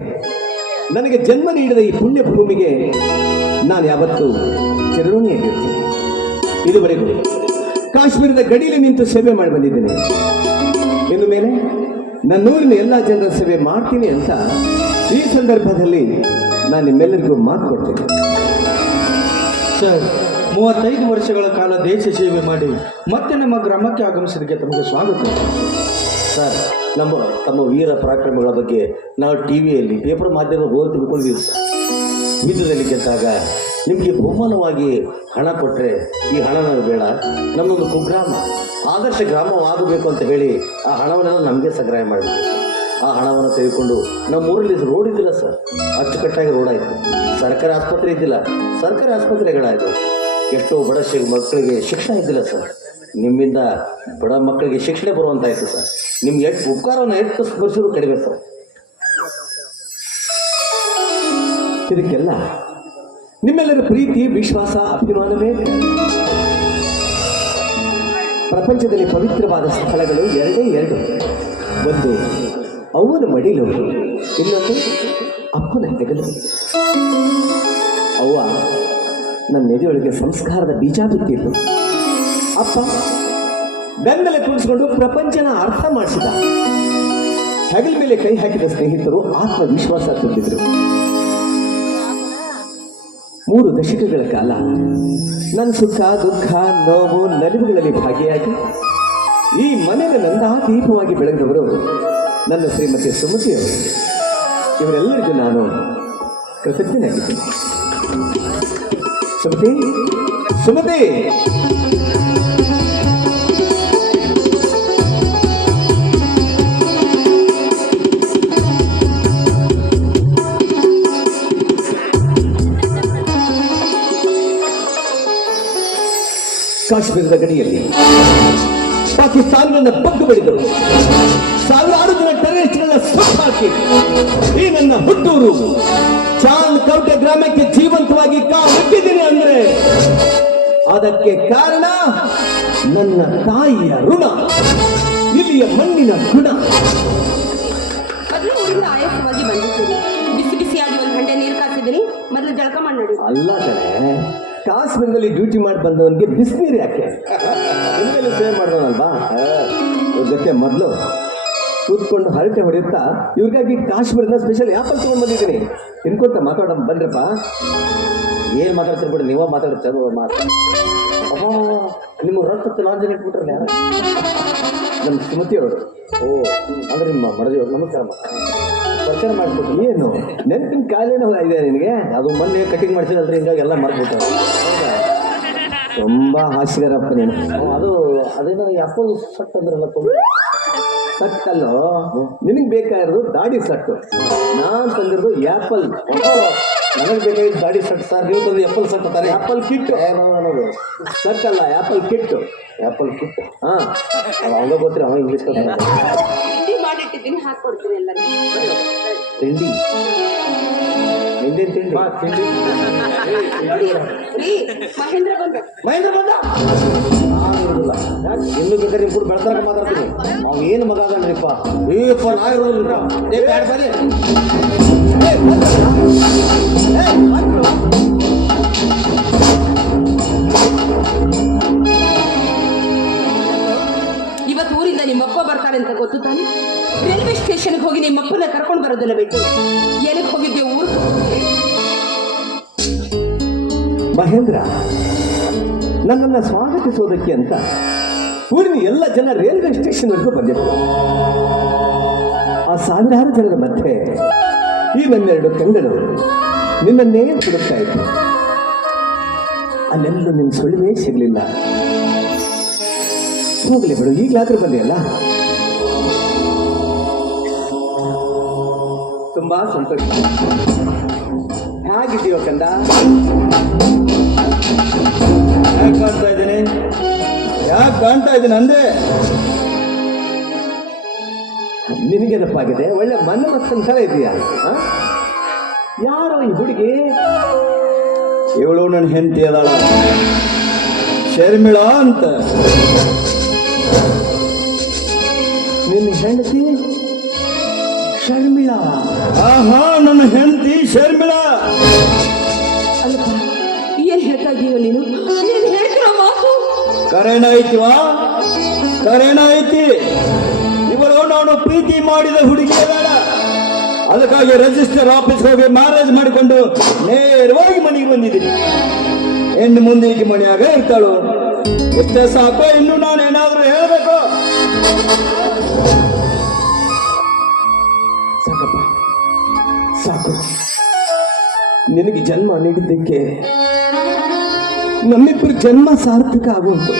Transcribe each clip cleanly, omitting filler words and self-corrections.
ನನಗೆ ಜನ್ಮ ನೀಡಿದ ಈ ಪುಣ್ಯ ಭೂಮಿಗೆ ನಾನು ಯಾವತ್ತೂ ಚಿರಋಣಿಯಾಗಿರ್ತೀನಿ. ಇದುವರೆಗೂ ಕಾಶ್ಮೀರದ ಗಡಿಯಲ್ಲಿ ನಿಂತು ಸೇವೆ ಮಾಡಿ ಬಂದಿದ್ದೇನೆ. ಇನ್ನು ಮೇಲೆ ನನ್ನೂರಿನ ಎಲ್ಲ ಜನರ ಸೇವೆ ಮಾಡ್ತೀನಿ ಅಂತ ಈ ಸಂದರ್ಭದಲ್ಲಿ ನಾನು ನಿಮ್ಮೆಲ್ಲರಿಗೂ ಮಾತು ಕೊಡ್ತೇನೆ. ಸರ್, 35 ವರ್ಷಗಳ ಕಾಲ ದೇಶ ಸೇವೆ ಮಾಡಿ ಮತ್ತೆ ನಮ್ಮ ಗ್ರಾಮಕ್ಕೆ ಆಗಮಿಸಿದಕ್ಕೆ ತಮಗೆ ಸ್ವಾಗತ. ಸರ್, ತಮ್ಮ ವೀರ ಪರಾಕ್ರಮಗಳ ಬಗ್ಗೆ ನಾವು ಟಿವಿಯಲ್ಲಿ ಪೇಪರ್ ಮಾಧ್ಯಮದಲ್ಲಿ ಓದಿ ತಿಳ್ಕೊಂಡಿದ್ದೀವಿ ಸರ್. ಯುದ್ಧದಲ್ಲಿ ಗೆದ್ದಾಗ ನಿಮಗೆ ಬಹುಮಾನವಾಗಿ ಹಣ ಕೊಟ್ಟರೆ ಈ ಹಣ ನನಗೆ ಬೇಡ, ನಮ್ಮದೊಂದು ಕುಗ್ರಾಮ ಆದರ್ಶ ಗ್ರಾಮವಾಗಬೇಕು ಅಂತ ಹೇಳಿ ಆ ಹಣವನ್ನೆಲ್ಲ ನಮಗೆ ಸಂಗ್ರಹ ಮಾಡಬೇಕು. ಆ ಹಣವನ್ನು ತೆಗೆದುಕೊಂಡು ನಮ್ಮೂರಲ್ಲಿ ರೋಡ್ ಇದ್ದಿಲ್ಲ ಸರ್, ಅಚ್ಚುಕಟ್ಟಾಗಿ ರೋಡ್ ಆಯಿತು. ಸರ್ಕಾರಿ ಆಸ್ಪತ್ರೆ ಇದ್ದಿಲ್ಲ, ಸರ್ಕಾರಿ ಆಸ್ಪತ್ರೆಗಳಾಯಿತು. ಎಷ್ಟೋ ಬಡ ಮಕ್ಕಳಿಗೆ ಶಿಕ್ಷಣ ಇದ್ದಿಲ್ಲ ಸರ್, ನಿಮ್ಮಿಂದ ಬಡ ಮಕ್ಕಳಿಗೆ ಶಿಕ್ಷಣ ಬರುವಂತಾಯಿತು ಸರ್. ನಿಮ್ಗೆ ಎಷ್ಟು ಉಪಕಾರವನ್ನು ಎಷ್ಟು ಸ್ಪರ್ಶರು ಕಡಿಮೆ ಸರ್. ಇದಕ್ಕೆಲ್ಲ ನಿಮ್ಮೆಲ್ಲರ ಪ್ರೀತಿ, ವಿಶ್ವಾಸ, ಅಭಿಮಾನವೇ. ಪ್ರಪಂಚದಲ್ಲಿ ಪವಿತ್ರವಾದ ಸ್ಥಳಗಳು ಎರಡು. ಒಂದು ಅವ್ವನ ಮಡಿಲು, ಇನ್ನೊಂದು ಅಪ್ಪನ ಹೆಗಲು. ಅವ್ವ ನನ್ನ ಎದೆಯೊಳಗೆ ಸಂಸ್ಕಾರದ ಬೀಜ ಬಿತ್ತಿದ್ದು. ಅಪ್ಪ ಬೆನ್ನೆಲೆ ಕುಳಿಸ್ಕೊಂಡು ಪ್ರಪಂಚನ ಅರ್ಥ ಮಾಡಿಸಿದ. ಹೆಗಲ ಮೇಲೆ ಕೈ ಹಾಕಿದ ಸ್ನೇಹಿತರು ಆತ್ಮವಿಶ್ವಾಸ ತುಂಬಿದ್ರು. 3 ದಶಕಗಳ ಕಾಲ ನನ್ನ ಸುಖ, ದುಃಖ, ನೋವು, ನಲಿವುಗಳಲ್ಲಿ ಭಾಗಿಯಾಗಿ ಈ ಮನೆಯ ನಂದಾದೀಪವಾಗಿ ಬೆಳಗಿದವರು ನನ್ನ ಶ್ರೀಮತಿ ಸುಮತಿಯವರು. ಇವರೆಲ್ಲರಿಗೂ ನಾನು ಕೃತಜ್ಞನಾಗಿದ್ದೇನೆ. ಸುಮತಿ ಕಾಶ್ಮೀರದ ಗಡಿಯಲ್ಲಿ ಪಾಕಿಸ್ತಾನಗಳನ್ನ ಬಗ್ಗು ಬಡಿದರು. ಸಾವಿರಾರು ಜನ ಟೆರರಿಸ್ಟ್ಗಳನ್ನ ಸುಟ್ಟು ಹಾಕಿ ಈ ನನ್ನ ಹುಟ್ಟೂರು ಚಾಂದ್ ಕೌಟೆ ಗ್ರಾಮಕ್ಕೆ ಜೀವಂತವಾಗಿ ಕಾಲಿಟ್ಟಿದ್ದೀನಿ ಅಂದ್ರೆ ಅದಕ್ಕೆ ಕಾರಣ ನನ್ನ ತಾಯಿಯ ಋಣ, ಇಲ್ಲಿಯ ಮಣ್ಣಿನ ಗುಣ. ಆಯಾಸವಾಗಿ ಬಂದಿದ್ದೀನಿ. ಬಿಸಿ ಬಿಸಿಯಾಗಿ 1 ಗಂಟೆ ನೀರು ಕಾಸಿದ್ದೀನಿ. ಮೊದಲು ಜಳಕ ಮಾಡಿ ನೋಡಿ. ಅಲ್ಲ ಕಣೆ, ಕಾಶ್ಮೀರದಲ್ಲಿ ಡ್ಯೂಟಿ ಮಾಡಿ ಬಂದವನಿಗೆ ಬಿಸಿನೀರು ಯಾಕೆ? ನಿಮಗೆಲ್ಲ ಸೇವ್ ಮಾಡೋಣಲ್ವಾ? ಇವ್ರ ಜೊತೆ ಮೊದಲು ಕೂತ್ಕೊಂಡು ಹರಟೆ ಹೊಡೆಯುತ್ತಾ ಇವ್ರಿಗಾಗಿ ಕಾಶ್ಮೀರದ ಸ್ಪೆಷಲ್ ಆ್ಯಪಲ್ ತೊಗೊಂಡು ಬಂದಿದ್ದೀನಿ. ತಿನ್ಕೊಂತ ಮಾತಾಡ ಬನ್ರಪ್ಪ. ಏನು ಮಾತಾಡ್ತಿರ್ಬಿಡಿ, ನೀವೇ ಮಾತಾಡ್ತಾರೆ ಮಾತು. ಅಪ್ಪ, ನಿಮ್ಮ ರೊಕ್ಕ ಲಾಂಜನ್ ಇಟ್ಬಿಟ್ರಲ್ಲ ಯಾರು? ನಮ್ಮ ಸುಮತಿಯವರು. ಓ, ಅಂದ್ರೆ ನಿಮ್ಮ ಮಡದಿಯವರು. ನಮಸ್ಕಾರ ಪರಿಚಯ ಮಾಡಿಬಿಟ್ಟು. ಏನು ನೆನಪಿನ ಕಾಲೇನೋ ಇದೆ ನಿನಗೆ? ಅದು ಮೊನ್ನೆ ಕಟಿಂಗ್ ಮಾಡಿಸಿದ್ರಿ, ಹಿಂಗಾಗಿ ಎಲ್ಲ ಮಾಡ್ಬಿಟ್ಟು. ತುಂಬಾ ಹಾಸ್ಯಗಾರಪ್ಪ ನೀನು. ಅದೇನೋ ಆ್ಯಪಲ್ ಸಟ್ ಅಂದ್ರಲ್ಲ, ತುಂಬ ಸಟ್ಟಲ್ಲೋ, ನಿನಗೆ ಬೇಕಾಗಿರೋದು ದಾಡಿ ಸಟ್ಟು, ನಾನು ತಂದಿರೋದು ಆ್ಯಪಲ್. ನನಗೆ ಬೇಕಾಗಿದ್ದು ದಾಡಿ ಸಟ್ ಸರ್, ನೀವು ತಂದು ಆ್ಯಪಲ್ ಸಟ್ ಅಂತಾರೆ. ಆ್ಯಪಲ್ ಕಿಟ್ ಅನ್ನೋದು ಸಟ್ಟಲ್ಲ, ಆ್ಯಪಲ್ ಕಿಟ್. Apple kit. ಹಾಂ, ಅವಂಗ ಗೊತ್ತಿರ, ಅವ ಇಂಗ್ಲೀಷ್ ತಿಂಡಿ ಮಾಡಿಟ್ಟಿದ್ದೀನಿ, ಹಾಕೊಡ್ತೀನಿ ಎಲ್ಲ. ತಿಂಡಿ ತಿಂಡಿ ರೀ, ಮಹೇಂದ್ರ ಬಂದ. ಇರೋದಿಲ್ಲ. ಇನ್ನು ಬೇಕಾದ್ರೆ ನಿಮ್ಮ ಕೂಡ ಬೆಳ್ತಾರ ಮಾತಾಡ್ತೀನಿ. ಅವ್ ಏನು ಮಗ ಅದನ್ರಿಪ್ಪ, ಏಪ್ಪ ನಾ ಇರೋದಿಲ್ಲ. ಇವತ್ತು ಊರಿಂದ ನಿಮ್ಮಪ್ಪ ಬರ್ತಾರೆ ಅಂತ ಗೊತ್ತು ತಾನೆ? ರೈಲ್ವೆ ಸ್ಟೇಷನ್ಗೆ ಹೋಗಿ ನಿಮ್ಮಪ್ಪನ ಕರ್ಕೊಂಡು ಬರೋದನ್ನ ಬಿಟ್ಟು ಏನಕ್ಕೆ ಹೋಗಿದ್ದೆ ಊರು? ಮಹೇಂದ್ರ ನನ್ನನ್ನು ಸ್ವಾಗತಿಸೋದಕ್ಕೆ ಅಂತ ಊರಿನ ಎಲ್ಲ ಜನ ರೈಲ್ವೆ ಸ್ಟೇಷನ್ವರೆಗೂ ಬಂದಿದ್ರು. ಆ ಸಾವಿರಾರು ಜನರ ಮಧ್ಯೆ ಈ ನನ್ನೆರಡು ಕಂಗಳು ನಿನ್ನನ್ನೇ ಹುಡುಕ್ತಾ ಇತ್ತು. ಅಲ್ಲೆಲ್ಲೂ ನಿನ್ನ ಸುಳಿವೇ ಸಿಗಲಿಲ್ಲ. ಹೋಗಲಿ ಬಿಡು, ಈಗಲಾದ್ರೂ ಬಂದಿಯಲ್ಲ, ತುಂಬಾ ಸಂತೋಷ. ಹೇಗಿದ್ದೀವ ಕಂದ? ಯಾಕೆ ಕಾಣ್ತಾ ಇದ್ದೀನಿ ಅಂದೆ? ನಿನಗೇನಪ್ಪಾಗಿದೆ? ಒಳ್ಳೆ ಮನೆ ಮಕ್ಕಳ ಥರ ಇದೆಯಾ? ಯಾರೋ ಈ ಹುಡುಗಿ? ಇವಳು ನನ್ನ ಹೆಂಡತಿ ಅದಾಳ, ಶರ್ಮಿಳಾ ಅಂತ. ನಿನ್ನ ಹೆಂಡತಿ ಶರ್ಮಿಳಾ? ಆಹಾ, ನನ್ನ ಹೆಂಡತಿ ಶರ್ಮಿಳಾ. ಅಲ್ಲಪ್ಪ, ಏನ್ ಹೇಳ್ತಾ ಇದೀಯ ನೀನು? ನೀನ್ ಹೇಳ್ತಿರೋ ಮಾತು ಕರೆನ ಐತಿವಾ? ಕರೆನ ಐತಿ. ಇವಳು ನಾನು ಪ್ರೀತಿ ಮಾಡಿದ ಹುಡುಗಿ ಬೇಡ. ಅದಕ್ಕಾಗಿ ರಿಜಿಸ್ಟರ್ ಆಫೀಸ್ ಹೋಗಿ ಮ್ಯಾರೇಜ್ ಮಾಡಿಕೊಂಡು ನೇರವಾಗಿ ಮನೆಗೆ ಬಂದಿದ್ದೀನಿ. ಹೆಣ್ಣು ಮುಂದೆ ಈಕೆ ಮನೆಯಾಗ ಇರ್ತಾಳು. ಎಷ್ಟೇ ಸಾಕು, ಇನ್ನು ನಾನು ಏನಾದರೂ ಹೇಳಬೇಕು? ಸಾಕಪ್ಪ, ಸಾಕು. ನಿನಗೆ ಜನ್ಮ ನೀಡಿದ್ದಕ್ಕೆ ನಮ್ಮಿಬ್ಬರು ಜನ್ಮ ಸಾರ್ಥಕ ಆಗುವುದು.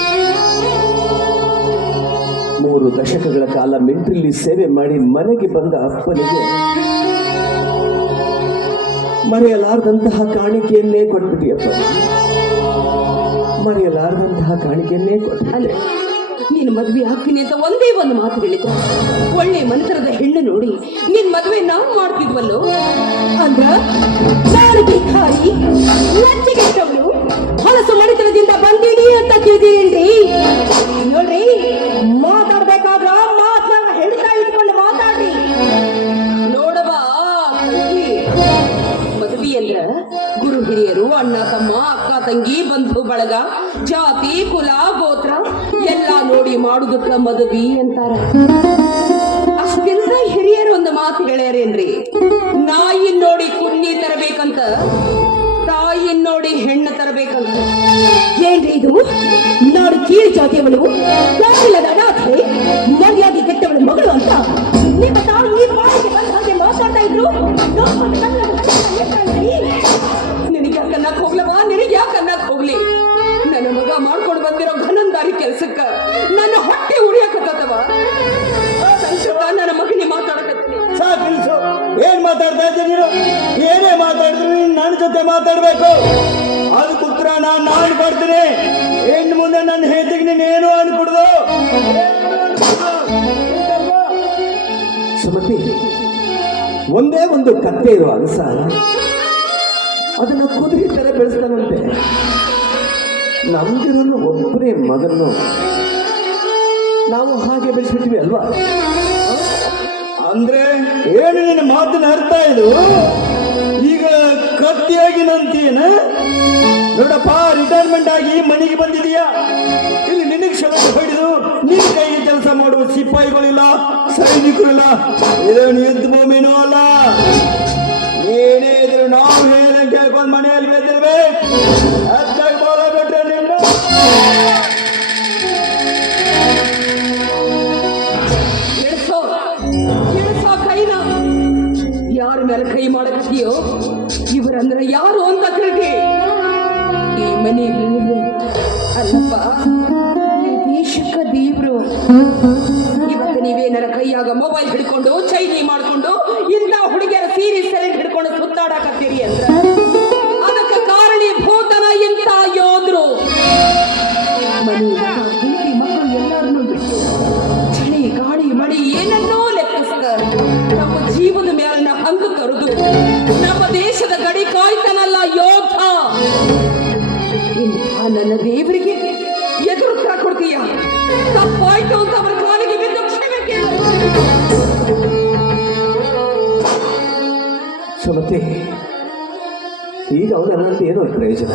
3 ದಶಕಗಳ ಕಾಲ ಮಿಲಿಟರಿಲಿ ಸೇವೆ ಮಾಡಿ ಮನೆಗೆ ಬಂದ ಅಪ್ಪನಿಗೆ ಮರೆಯಲಾರದಂತಹ ಕಾಣಿಕೆಯನ್ನೇ ಕೊಟ್ಬಿಟ್ಟಿಯಪ್ಪ. ಮರೆಯಲಾರದಂತಹ ಕಾಣಿಕೆಯನ್ನೇ ಕೊಟ್ಟು. ಅಲ್ಲ, ನೀನು ಮದುವೆ ಆಗ್ತೀನಿ ಅಂತ ಒಂದೇ ಒಂದು ಮಾತು ಹೇಳಿದ್ರು. ಒಳ್ಳೆ ಮನತರದ ಹೆಣ್ಣು ನೋಡಿ ನಿನ್ ಮದುವೆ ನಾವು ಮಾಡ್ತಿದ್ವಲ್ಲೋ. ಅಂದ್ರ ನಾನು ಭಿಕಾರಿ, ಲಜ್ಜೆಗೆಟ್ಟವಳು, ಹೊಲಸು ಮನೆತನದಿಂದ ಬಂದೀನಿ ಅಂತ ತಿಳಿದೀರೇನ್ರಿ? ನೋಡ್ರಿ, ಮಾತಾಡ್ಬೇಕಾದ್ರ ಮಾತನ್ನ ಹೇಳ್ತಾ ಇಟ್ಕೊಂಡು ಮಾತಾಡ್ರಿ. ನೋಡವಾ, ಮದುವೆ ಅಂದ್ರ ಗುರು ಹಿರಿಯರು, ಅಣ್ಣ ತಮ್ಮ, ಅಕ್ಕ ತಂಗಿ, ಬಂಧು ಬಳಗ, ಜಾತಿ ಕುಲ ಗೋತ್ರ ಎಲ್ಲ ನೋಡಿ ಮಾಡುದಕ್ಕ ಮದುವೆ ಅಂತಾರ. ಅಷ್ಟೆಲ್ಲ ಹಿರಿಯರು ಒಂದು ಮಾತು ಹೇಳ್ಯಾರೇನ್ರಿ? ನಾಯಿ ನೋಡಿ ಕುನ್ನಿ ತರಬೇಕಂತ, ತಾಯಿ ನೋಡಿ ಹೆಣ್ಣು ತರಬೇಕಂತ. ಏನ್ರಿ ಇದು? ನಾಡು ಕೀಳು ಜಾತಿಯವಳು, ಯಾಕಿಲ್ಲದ ಅನಾಥೆ, ಮರ್ಯಾದೆ ಕೆಟ್ಟವಳ ಮಗಳು ಅಂತ ನಿಮ್ಮ ತಾಯಿ ಈ ಮಾತಿಗೆ ಬಂದ ಹಾಗೆ ಮಾತಾಡ್ತಾ ಇದ್ರು. ನಿನಗೆ ಯಾಕನ್ನಕ್ ಹೋಗ್ಲವಾ? ನಿನಗೆ ಯಾಕನ್ನಕ್ ಹೋಗ್ಲಿ? ನನ್ನ ಮಗ ಮಾಡ್ಕೊಂಡು ಬಂದಿರೋ ಘನಂದಾರಿ ಕೆಲ್ಸಕ್ಕ ನನ್ನ ಹೊಟ್ಟೆ ಉಳಿಯಕತ್ತವ. ನನ್ನ ಮಗನಿಗೆ ಮಾತಾಡಕತ್ತೀನಿ. ಸಾಕು, ಏನ್ ಮಾತಾಡ್ತಾ ಇದ್ದೆ ನೀನು? ಏನೇ ಮಾತಾಡಿದ್ರು ನೀನು ನನ್ನ ಜೊತೆ ಮಾತಾಡ್ಬೇಕು. ಅದಕ್ಕೆ ಉತ್ತರ ನಾನು ಕೊಡ್ತೀನಿ. ಹೆಣ್ಣು ಮುಂದೆ ನನ್ನ ಹೆಂಡತಿಗೆ ನೀನೇನು ಅನ್ಕೊಡ್ದು. ಸುಮತಿ, ಒಂದೇ ಒಂದು ಕತ್ತೆ ಇರುವ ಅರಸ ಅದನ್ನ ಕುದುರೆ ತರ ಬೆಳೆಸ್ತಾನಂತೆ. ನಮ್ಗಿರೋನು ಒಬ್ಬನೇ ಮಗನ್ನು ನಾವು ಹಾಗೆ ಬೆಳೆಸ್ಬಿಟ್ಟಿವಿ ಅಲ್ವಾ? ಅಂದ್ರೆ ಏನು ನಿನ್ನ ಮಾತಿನ ಅರ್ಥ ಇದು? ಈಗ ಕತ್ತಿಯಾಗಿ ನಂತೀನ? ನೋಡಪ್ಪ, ರಿಟೈರ್ಮೆಂಟ್ ಆಗಿ ಮನೆಗೆ ಬಂದಿದೀಯಾ. ಇಲ್ಲಿ ನಿನಗೆ ಶರಣ ಹೊಡೆದು ನಿನ್ನ ಕೈಗೆ ಕೆಲಸ ಮಾಡುವ ಸಿಪಾಯಿಗಳಿಲ್ಲ, ಸೈನಿಕರಿಲ್ಲ. ಇದೇನು ಯುದ್ಧ ಭೂಮಿನೂ ಅಲ್ಲ. ಏನೇ ಇದ್ರು ನಾವು ಹೇಳ ಕೇಳ್ಕೊಂಡು ಮನೆಯಲ್ಲಿ ಬೆಳೆದಿರ್ಬೇಕು. ಹೆಚ್ಚಾಗಿ ಬಾಳ ಬಿಟ್ರೆ ನಿನ್ನ ಕೈನ ಯಾರ ಮೇಲೆ ಕೈ ಮಾಡಕತ್ತೀಯೋ ಇವರಂದ್ರೆ ಯಾರು ಅಂತ ತಿಳ್ಕಿ. ಈ ಮನೆ ಅಲ್ಲಪ್ಪ, ದೇಶಕ್ಕ ದೇವ್ರು. ಇವತ್ತು ನೀವೇನಾರ ಕೈಯಾಗ ಮೊಬೈಲ್ ಹಿಡ್ಕೊಂಡು ಚೈನಿ ಮಾಡ್ಕೊಂಡು ಇಂಥ ಹುಡುಗಿಯರ ಸೀರೆ ಸೆಲೆಕ್ಟ್ ಹಿಡ್ಕೊಂಡು ಸುತ್ತಾಡಕತ್ತೀರಿ ಅಂದ್ರ ಅದಕ್ಕೆ ಕಾರಣೀಭೂತನ ಇಂಥ ಯೋಧರು. ಮನೆ ಹೆಂಡತಿ ಮಕ್ಕಳು ಎಲ್ಲರನ್ನೂ ಬಿಟ್ಟು ಚಳಿ ಗಾಳಿ ಮಳಿ ಏನನ್ನೋ ಲೆಕ್ಕಿಸ್ಕ ನಮ್ಮ ಜೀವನ ಮೇಲಿನ ಹಂಗು ತೊರೆದು ನಮ್ಮ ದೇಶದ ಗಡಿ ಕಾಯ್ತಾನಲ್ಲ ಯೋಧ. ಇಂಥ ನನ್ನ ದೇವರಿಗೆ ಎದುರು ಉತ್ತರ ಕೊಡ್ತೀಯ? ತಪ್ಪಾಯ್ತು ಅಂತ ಅವರ ಕಾಲಿಗೆ ಬಿದ್ದು ಕ್ಷಮೆ ಕೇಳು. ಸುಮತಿ, ಈಗ ಅವನಂತ ಏನೋ ಪ್ರಯೋಜನ?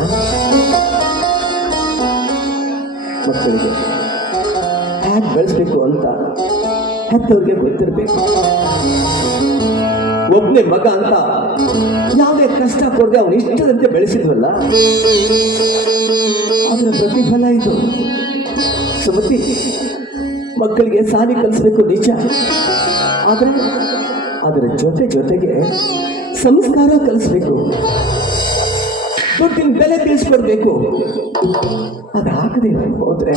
ಮಕ್ಕಳಿಗೆ ಹ್ಯಾಕ್ ಬೆಳೆಸ್ಬೇಕು ಅಂತ ಹೆತ್ತವ್ರಿಗೆ ಗೊತ್ತಿರಬೇಕು. ಒಬ್ಬನೇ ಮಗ ಅಂತ ಯಾವುದೇ ಕಷ್ಟ ಕೊಡದೆ ಅವನು ಇಷ್ಟದಂತೆ ಬೆಳೆಸಿದ್ವಲ್ಲ, ಅದರ ಪ್ರತಿಫಲ ಇದು. ಸುಮತಿ, ಮಕ್ಕಳಿಗೆ ಸಾಲಿ ಕಲಿಸ್ಬೇಕು ನಿಜ, ಆದರೆ ಅದರ ಜೊತೆಗೆ ಸಂಸ್ಕಾರ ಕಲಿಸ್ಬೇಕು, ದುಡ್ಡಿನ ಬೆಲೆ ತಿಳಿಸ್ಕೊಡ್ಬೇಕು. ಅದಾಗದೆ ಹೋದ್ರೆ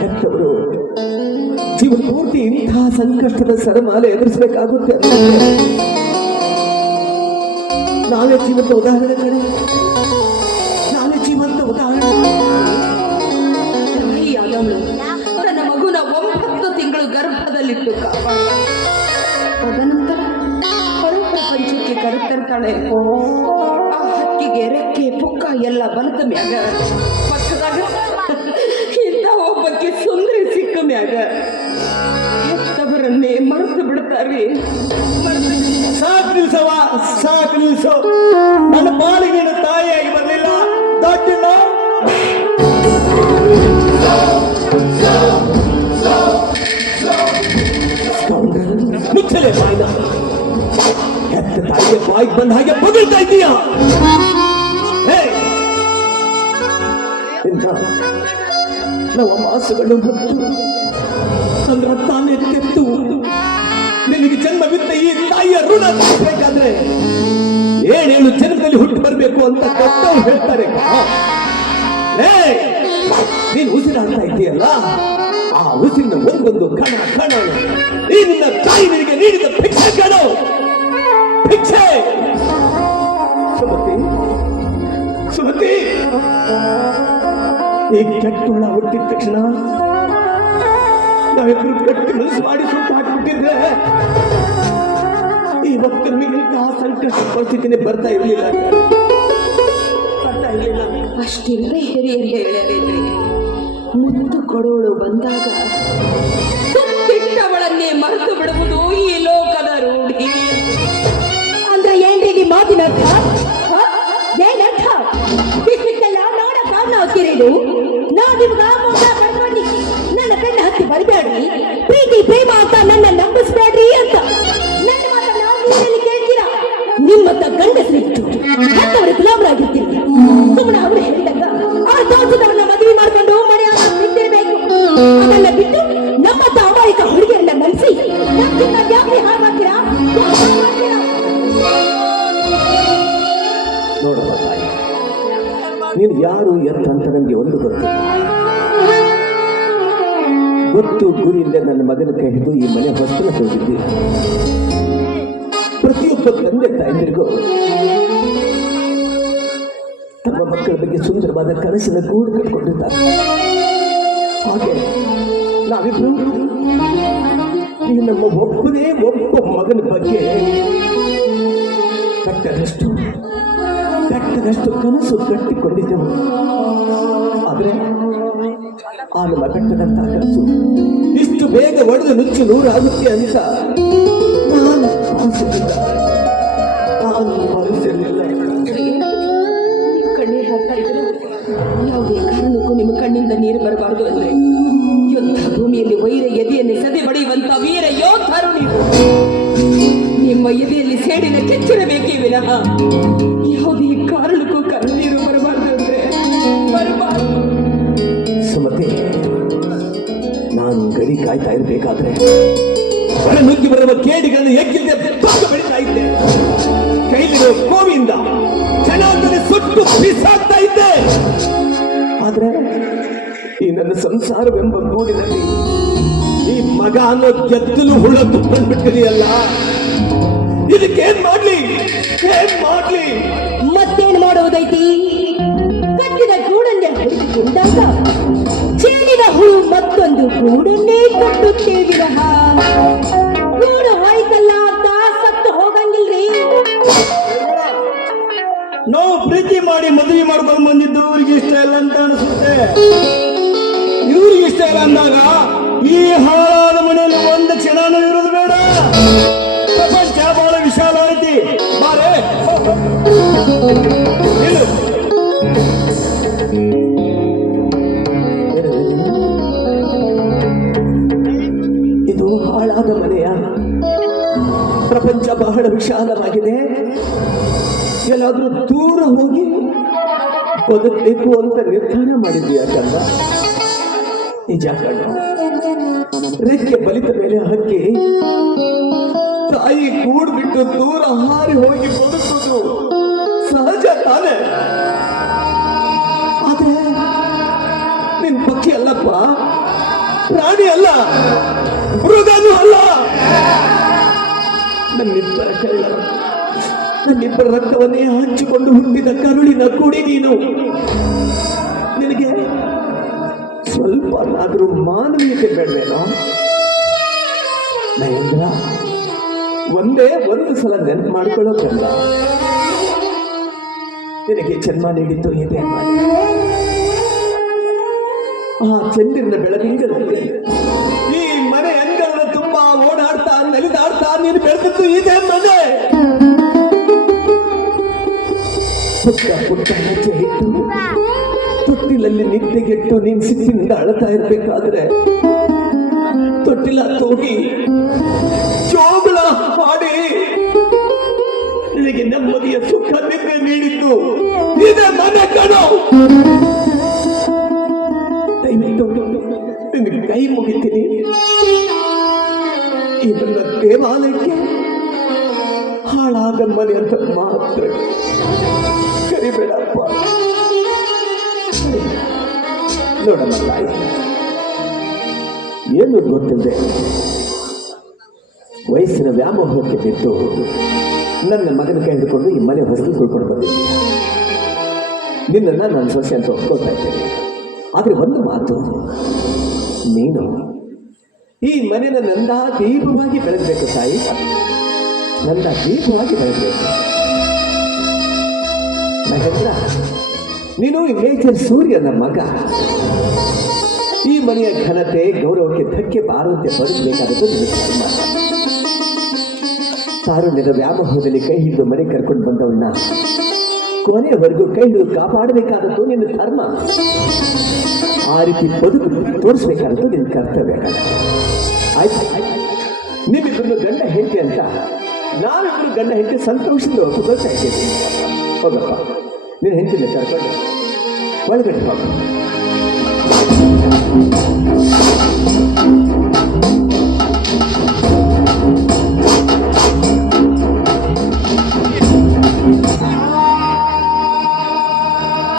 ಹೆತ್ತವರು ಜೀವನ ಪೂರ್ತಿ ಇಂತಹ ಸಂಕಷ್ಟದ ಸರಮಾಲೆ ಎದುರಿಸಬೇಕಾಗುತ್ತೆ. ನಾವೇ ಜೀವಂತ ಉದಾಹರಣೆ ಕಡೆ, ನಾವೇ ಜೀವಂತ ಉದಾಹರಣೆ. ನನ್ನ ಮಗುನ 9 ತಿಂಗಳು ಗರ್ಭದಲ್ಲಿಟ್ಟು ತದನಂತರ ಹೊರ ಪ್ರಪಂಚಕ್ಕೆ ಕರೆತರ್ತಾಳೆ. ಆ ಹಕ್ಕಿಗೆ ರೆಕ್ಕೆ ಪುಕ್ಕ ಎಲ್ಲ ಬಲದ ಮ್ಯಾಗ ಪಕ್ಕದಾಗ ಇಂಥ ಒಬ್ಬಕ್ಕೆ ಸುಂದರಿ ಸಿಕ್ಕ ಮ್ಯಾಗ ಹೆತ್ತವರ ಮಕ್ಕಳನ್ನೇ ಮರೆತು ಬಿಡ್ತಾರೆ. ಸಾಕು ನಿಲ್ಸವ, ಸಾಕು ನಿಲ್ಸು. ನನ್ನ ಪಾಲಿಗೆ ನೀನು ತಾಯಿಯಾಗಿ ಬರಲಿಲ್ಲ, ದೊಡ್ಡಿಲ್ಲ. ಮುಚ್ಚಲೆ ಬಾಯ್ನ. ಹೆತ್ತ ತಾಯಿಗೆ ಬಾಯಿಗೆ ಬಂದ ಹಾಗೆ ಬಗಳ್ತಾ ಇದ್ದೀಯ. ನಾವು ಮಾಸುಗಳು ಹೊತ್ತು ಚಂದ್ರ ತಾನೇ ಕೆತ್ತು ನಿನಗೆ ಜನ್ಮವಿತ್ತ ಈ ತಾಯಿಯ ಋಣ ತೀರಿಸಬೇಕಾದ್ರೆ 7 ಜನ್ಮದಲ್ಲಿ ಹುಟ್ಟು ಬರಬೇಕು ಅಂತ ದೊಡ್ಡವರು ಹೇಳ್ತಾರೆ. ನೀನು ಉಸಿರಾಡ್ತಾ ಇದ್ದೀಯಲ್ಲ, ಆ ಉಸಿರಿನ ಒಂದೊಂದು ಕಣ ಕಣ ಈ ನಿನ್ನ ತಾಯಿ ನಿನಗೆ ನೀಡಿದ ಭಿಕ್ಷೆ ಕಣ, ಭಿಕ್ಷೆ. ಸುಮತಿ, ಸುಮತಿ, ಈ ಕೆಟ್ಟುಳ್ಳ ಹುಟ್ಟಿದ ತಕ್ಷಣ ನಾವಿಬ್ರು ಗಟ್ಟಿ ಮನಸ್ಸು ಮಾಡಿ ಸುಟ್ಟು ಹಾಕ್ಬಿಟ್ಟಿದ್ರೆ ಇವತ್ತು ನಮಗೆ ಆ ಸಂಕಷ್ಟ ಪರಿಸ್ಥಿತಿನೇ ಬರ್ತಾ ಇರಲಿಲ್ಲ. ಅಷ್ಟಿಲ್ಲದೆ ಹಿರಿಯರು ಹೇಳಲಿಲ್ಲ, ಮುತ್ತು ಕೊಡೋಳು ಬಂದಾಗ ಕೆಟ್ಟವಳನ್ನೇ ಮರೆತು ಬಿಡುವುದು ಈ ಲೋಕದ ರೂಢಿ. ಅಂದ್ರೆ ಏನ್ರಿ ಮಾತಿನ ಅರ್ಥ? ಏನರ್ಥ? ಬಿಟ್ಟಿದ್ದೆಲ್ಲ ನೋಡಕ್ಕ ನಾವು ಕಿರಿದು ನಾವು ನಿಮ್ಗ ಮೋಸ ಮಾಡ್ಕೊಂಡು ನನ್ನ ಬೆನ್ನ ಹತ್ತಿ ಬರಬೇಡ್ರಿ, ಪ್ರೀತಿ ಪ್ರೇಮ ಅಂತ ನನ್ನ ನಂಬಿಸ್ಬೇಡ್ರಿ ಅಂತ ನನ್ನ ಮಾತನ್ನ ನೀವೆಲ್ಲಿ ಕೇಳ್ತೀರಾ? ನಿಮ್ಮತ್ತ ಗಂಡಸರಿತ್ತು ಹತ್ತವರು ಗುಲಾಮರಾಗಿರ್ತೀರಿ. ಸುಮ್ಮನೆ ಅವರು ಹೇಳಿದಾಗ ಆ ದೋಷದವನ್ನ ಮದುವೆ ಮಾಡ್ಕೊಂಡು ಮನೆಯಾಗ ಬಿಟ್ಟಿರ್ಬೇಕು. ಅದನ್ನ ಬಿಟ್ಟು ನಮ್ಮತ್ತ ಅಮಾಯಕ ಹುಡುಗಿಯನ್ನ ನೆನೆಸಿ ನಮ್ಗಿಂತ ಯಾಕೆ ಹಾಳು ಮಾಡ್ತೀರಾ? ನೋಡಮ್ಮ ತಾಯಿ, ನೀನು ಯಾರು ಎಂತ ಅಂತ ನನಗೆ ಒಂದು ಗೊತ್ತು ಗುರಿಯಿಂದ ನನ್ನ ಮಗನ ಕೈ ಹಿಡಿದು ಈ ಮನೆ ಹೊಸ್ತಲ ಹೋಗಿದ್ದೀವಿ. ಪ್ರತಿಯೊಬ್ಬ ತಂದೆ ತಾಯಂದಿರಿಗೂ ತಮ್ಮ ಮಕ್ಕಳ ಬಗ್ಗೆ ಸುಂದರವಾದ ಕನಸಿನ ಗೂಡು ಕಟ್ಕೊಂಡಿದ್ದಾರೆ. ಹಾಗೆ ನಾವಿಬ್ರು ಈ ನಮ್ಮ ಒಬ್ಬನೇ ಒಬ್ಬ ಮಗನ ಬಗ್ಗೆ ಕಟ್ಟದಷ್ಟು ಕನಸು ಕಟ್ಟಿಕೊಂಡಿದ್ದೆವು. ಆದರೆ ಆ ನಮ್ಮ ಕಟ್ಟದಂತಹ ಕನಸು ಇಷ್ಟು ಬೇಗ ಒಡೆದು ನುಚ್ಚು ನೂರಾಗುತ್ತೆ ಅಂತ ನಾನು ಭಾವಿಸಿರಲಿಲ್ಲ. ಕಣ್ಣೀರು ಹಾಕ್ತಾ ಇದ್ರೆ ಯಾವುದೇ ಕಾರಣಕ್ಕೂ ನಿಮ್ಮ ಕಣ್ಣಿಂದ ನೀರು ಬರಬಾರದು ಅಂದ್ರೆ ಯುದ್ಧ ಭೂಮಿಯಲ್ಲಿ ವೈರ ಎದೆಯನ್ನು ಸದೆ ಬಡಿಯುವಂತ ವೀರ ಯೋಧರು ನೀವು. ನಿಮ್ಮ ಎದೆಯಲ್ಲಿ ಸೇಡಿನ ಕೆಚ್ಚಿರಬೇಕೇ ವಿನಃ ಯಾವುದೇ ಕಾರಣಕ್ಕೂ ಕಣ್ಣೀರು ಬರಬಾರದು ಅಂದ್ರೆ ಬರಬಾರದು. ಸುಮತಿ, ನಾನು ಗಡಿ ಕಾಯ್ತಾ ಇರಬೇಕಾದ್ರೆ ಹೊರ ನುಗ್ಗಿ ಬರುವ ಕೇಡಿಗಳನ್ನು ಎಕ್ಕಿಲ್ಲದೆ ಭಾಗ ಬೆಳೀತಾ ಇದ್ದೆ. ಕೈಲಿರೋ ಕೋವಿಯಿಂದ ಚೆನ್ನಾಗಿ ಸುಟ್ಟು ಬಿಸಾಕ್ತಾ ಇದ್ದೆ. ಆದ್ರೆ ಈ ನನ್ನ ಸಂಸಾರವೆಂಬ ಗೂಡಿನಲ್ಲಿ ಈ ಮಗ ಅನ್ನೋ ಗೆದ್ದಲು ಹುಳ ತುಂಬಿಟ್ಟಿದೆಯಲ್ಲ, ಇದಕ್ಕೇನ್ ಮಾಡ್ಲಿ, ಏನ್ ಮಾಡ್ಲಿ? ಮತ್ತೇನು ಮಾಡುವುದೈತಿ? ಕಟ್ಟಿದ ಗೂಡನ್ನೇ ಹುಡುಕಿಕೊಂಡಾಗ ಚೆಲ್ಲಿದ ಹುಳು ಮತ್ತೊಂದು ಗೂಡನ್ನೇ ಕಟ್ಟುತ್ತೇವೆ ವಿನಃ ಗೂಡು ಹೋಯ್ತಲ್ಲ ಅಂತ ಸತ್ತು ಹೋಗಂಗಿಲ್ರಿ. ನಾವು ಪ್ರೀತಿ ಮಾಡಿ ಮದುವೆ ಮಾಡ್ಕೊಂಡು ಬಂದಿದ್ದು ಇವ್ರಿಗೆ ಇಷ್ಟ ಇಲ್ಲ ಅಂತ ಅನಿಸುತ್ತೆ. ಇವ್ರಿಗೆ ಇಷ್ಟ ಇಲ್ಲ ಅಂದಾಗ ಈ ಹಾಳಾದ ಮನೆಯಲ್ಲಿ ಒಂದು ಕ್ಷಣನೂ ಇರೋದು ಬೇಡ. ಪ್ರಪಂಚ ಬಹಳ ವಿಶಾಲ ಐತಿ. ಬಾರೆ ಇದು ಹಾಳಾದ ಮನೆಯ ಪ್ರಪಂಚ ಬಹಳ ವಿಶಾಲವಾಗಿದೆ. ಎಲ್ಲಾದ್ರೂ ದೂರ ಹೋಗಿ ಬದುಕಬೇಕು ಅಂತ ನಿರ್ಧಾರ ಮಾಡಿದ್ವಿ. ಯಾಕಂದ ನಿಜ ಕಣ್ಣ, ರೆಕ್ಕೆ ಬಲಿತ ಮೇಲೆ ಹಕ್ಕಿ ತಾಯಿ ಕೂಡ್ ಬಿಟ್ಟು ದೂರ ಹಾರಿ ಹೋಗಿ ಬದುಕುವುದು ಸಹಜ ತಾನೆ. ಆದ್ರೆ ನಿನ್ ಪಕ್ಷಿ ಅಲ್ಲಪ್ಪ, ಪ್ರಾಣಿ ಅಲ್ಲ, ಮೃಗನೂ ಅಲ್ಲ. ನನ್ನಿಬ್ಬರ ರಕ್ತವನ್ನೇ ಹಂಚಿಕೊಂಡು ಹುಟ್ಟಿದ ಕರುಳಿನ ಕುಡಿ ನೀನು. ನಿನಗೆ ಸ್ವಲ್ಪನಾದರೂ ಮಾನವೀಯತೆ ಬೇಡವೇನೋ? ಮಹೇಂದ್ರ, ಒಂದೇ ಒಂದು ಸಲ ನೆನಪು ಮಾಡಿಕೊಳ್ಳೋದ್ರಲ್ಲ, ನಿನಗೆ ಜನ್ಮ ನೀಡಿದ್ದು ಇದೆ. ಆ ಚಂದ್ರನ ಬೆಳದಿಂಗಳಲ್ಲಿ ಈ ಮನೆ ಅಂಗಳದ ತುಂಬಾ ಓಡ ನಲಿದಾಡ್ತಾ ನೀನು ಬೆಳೆದದ್ದು ಇದೇ ಮನೆ. ಪುಟ್ಟ ಪುಟ್ಟ ಹೆಜ್ಜೆ ಇಟ್ಟು ತೊಟ್ಟಿಲಲ್ಲಿ ನಿದ್ದೆಗೆಟ್ಟು ನೀನ್ ಸಿಟ್ಟಿನಿಂದ ಅಳ್ತಾ ಇರ್ಬೇಕಾದ್ರೆ ತೊಟ್ಟಿಲ ತೋಗಿ ಜೋಗುಳ ಹಾಡಿ ನಿನಗೆ ನೆಮ್ಮದಿಯ ಸುಖ ನಿದ್ದೆ ನೀಡಿದ್ದು ಇದೇ ಮನೆ ಕಣೋ. ದಯವಿಟ್ಟು ನಿನಗೆ ಕೈ ಮುಗಿತೀನಿ. ಈ ನನ್ನ ದೇವಾಲಯಕ್ಕೆ ಹಾಳಾದ ಮನೆ ಅಂತ ಮಾತ್ರ ಕರಿಬೇಡಪ್ಪ. ನೋಡಮ್ಮ ತಾಯಿ, ಏನು ಗೊತ್ತಿಲ್ಲದೆ ವಯಸ್ಸಿನ ವ್ಯಾಮೋಹಕ್ಕೆ ಬಿದ್ದು ನನ್ನ ಮಗನ ಕೈ ಹಿಡ್ಕೊಂಡು ಈ ಮನೆ ಹೊಸಲು ತಿಳ್ಕೊಂಡು ಬಂದಿದ್ದೀನಿ. ನಿನ್ನನ್ನು ನಾನು ಸೊಸೆ ಅಂತ ಒಪ್ಕೊಳ್ತಾ ಇದ್ದೇನೆ. ಆದರೆ ಒಂದು ಮಾತು, ನೀನು ಈ ಮನೆಯ ನಂದ ದೀಪವಾಗಿ ಬೆಳೆಸಬೇಕು ತಾಯಿ, ನಂದ ದೀಪವಾಗಿ ಬೆಳೆಸಬೇಕು. ಮಹೇಂದ್ರ, ನೀನು ಈ ಮೇಜರ್ ಸೂರ್ಯನ ಮಗ. ಈ ಮನೆಯ ಘನತೆ ಗೌರವಕ್ಕೆ ಧಕ್ಕೆ ಬಾರದಂತೆ ಬದುಕಬೇಕಾದದ್ದು ನಿನ್ನ ಧರ್ಮ. ತಾರುಣ್ಯದ ವ್ಯಾಮೋಹದಲ್ಲಿ ಕೈ ಹಿಡಿದು ಮನೆ ಕರ್ಕೊಂಡು ಬಂದವನ್ನ ಕೊನೆಯವರೆಗೂ ಕೈ ಹಿಡಿದು ಕಾಪಾಡಬೇಕಾದದ್ದು ನಿನ್ನ ಧರ್ಮ. ಆ ರೀತಿ ಬದುಕು ತೋರಿಸ್ಬೇಕಾದದ್ದು ನಿನ್ನ ಕರ್ತವ್ಯ. ಆಯ್ತು, ನಿಮ್ಮಿಬ್ಬರು ಗಂಡ ಹೆಂಡತಿ ಅಂತ ನಾವಿಬ್ಬರು ಗಂಡ ಹೆಂಡತಿ ಸಂತೋಷದಿಂದ ಒಪ್ಪಿಕೊಳ್ತಾ ಇದ್ದೇವೆ. ಹೋಗಪ್ಪ, ನೀನು ಹೆಂಡತಿನ ಕರ್ಕೊಂಡು ಒಳಗಡೆ ಹೋಗ.